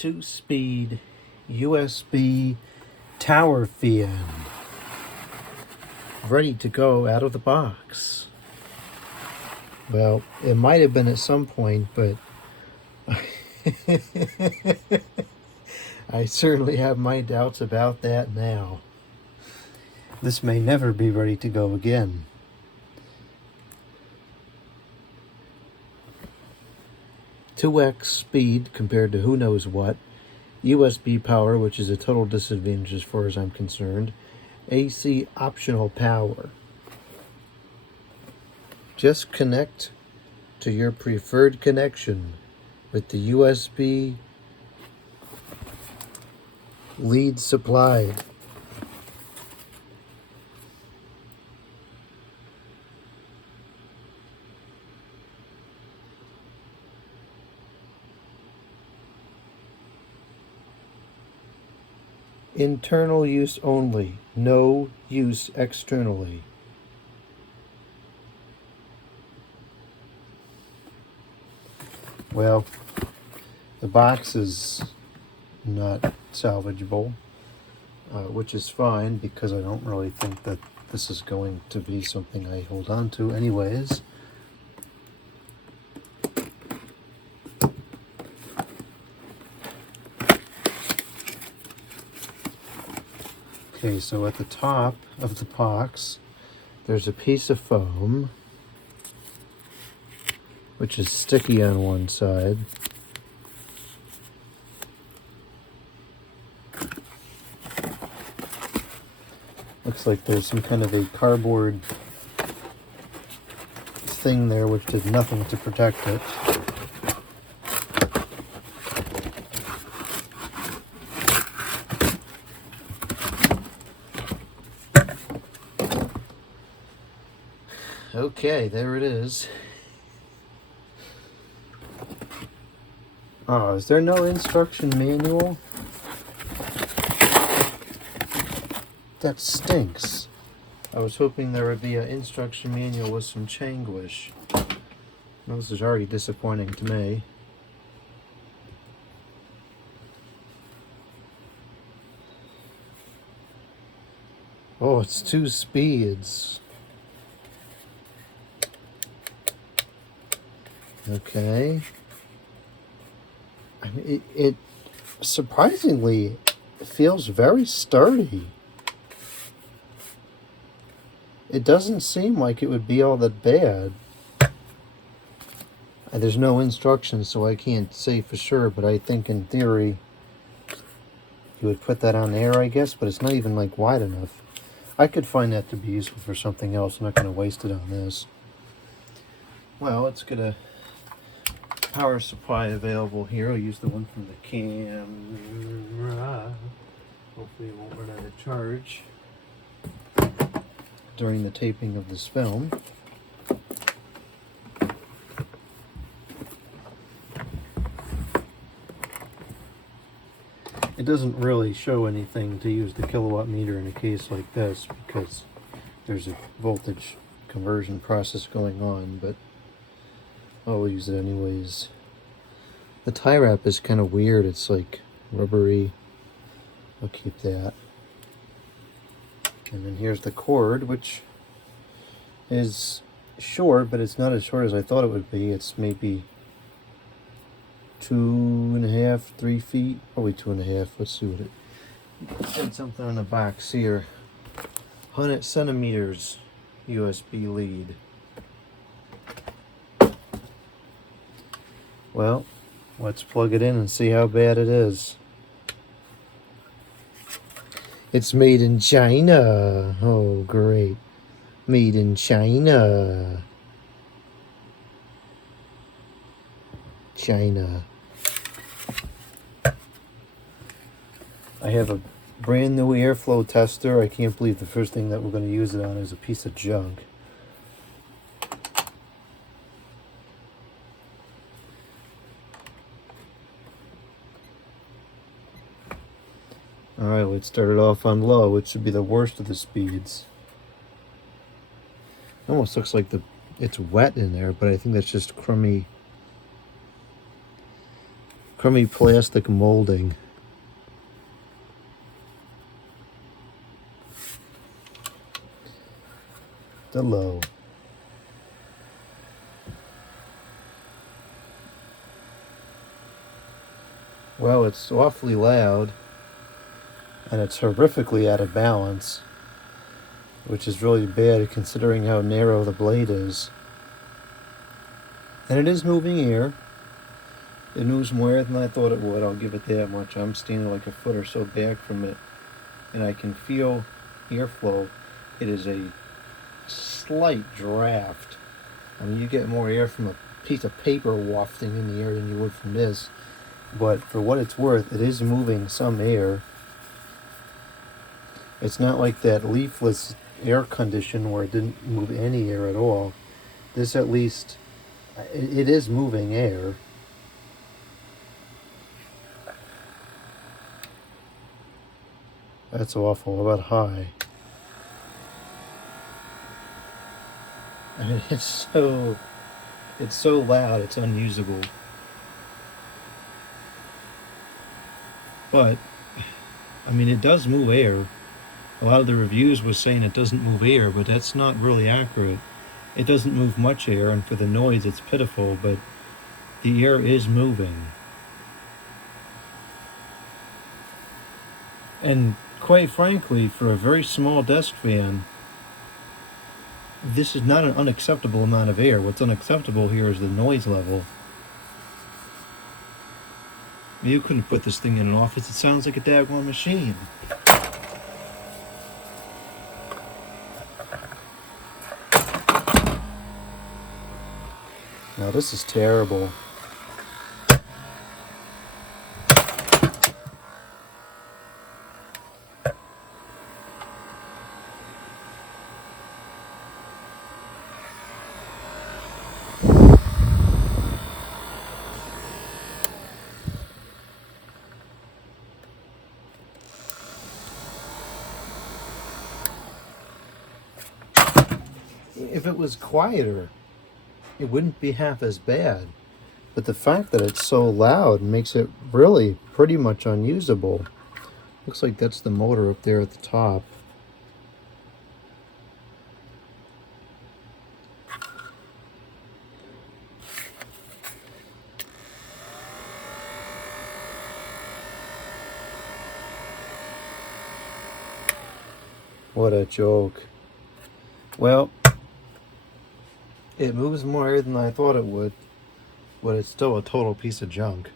2-speed USB tower fan, ready to go out of the box. Well, it might have been at some point, but I certainly have my doubts about that now. This may never be ready to go again. "2x speed compared to who knows what. USB power, which is a total disadvantage as far as I'm concerned. AC optional power. Just connect to your preferred connection with the USB lead supplied." Internal use only. No use externally. Well, the box is not salvageable, which is fine because I don't really think that this is going to be something I hold on to anyways. Okay, so at the top of the box, there's a piece of foam, which is sticky on one side. Looks like there's some kind of a cardboard thing there which did nothing to protect it. Okay, there it is. Oh, is there no instruction manual? That stinks. I was hoping there would be an instruction manual with some Changlish. This is already disappointing to me. Oh, it's 2 speeds. Okay. I mean, it surprisingly feels very sturdy. It doesn't seem like it would be all that bad. There's no instructions, so I can't say for sure, but I think in theory you would put that on there, I guess, but it's not even like wide enough. I could find that to be useful for something else. I'm not going to waste it on this. Well, let's get a power supply available here. I'll use the one from the camera. Hopefully it won't run out of charge during the taping of this film. It doesn't really show anything to use the kilowatt meter in a case like this because there's a voltage conversion process going on, but I'll use it anyways. The tie wrap is kind of weird. It's like rubbery. I'll keep that. And then here's the cord, which is short, but it's not as short as I thought it would be. It's maybe 2.5, 3 feet, probably 2.5. Let's see what it said something on the box here. 100 centimeters USB lead. Well, let's plug it in and see how bad it is. It's made in China. Oh, great. Made in China. China. I have a brand new airflow tester. I can't believe the first thing that we're going to use it on is a piece of junk. Alright, let's start it off on low. It should be the worst of the speeds. It almost looks like it's wet in there, but I think that's just crummy crummy plastic molding. The low. Well, it's awfully loud, and it's horrifically out of balance, which is really bad considering how narrow the blade is. And it is moving air. It moves more air than I thought it would, I'll give it that much. I'm standing like a foot or so back from it, and I can feel airflow. It is a slight draft. I mean, you get more air from a piece of paper wafting in the air than you would from this. But for what it's worth, it is moving some air. It's not like that leafless air condition where it didn't move any air at all. This at least, it is moving air. That's awful. How about high? I mean, it's so loud, it's unusable. But, I mean, it does move air. A lot of the reviews was saying it doesn't move air, but that's not really accurate. It doesn't move much air, and for the noise it's pitiful, but the air is moving. And quite frankly, for a very small desk fan, this is not an unacceptable amount of air. What's unacceptable here is the noise level. You couldn't put this thing in an office. It sounds like a daggone machine. Now this is terrible. If it was quieter, it wouldn't be half as bad. But the fact that it's so loud makes it really pretty much unusable. Looks like that's the motor up there at the top. What a joke. Well, it moves more air than I thought it would, but it's still a total piece of junk.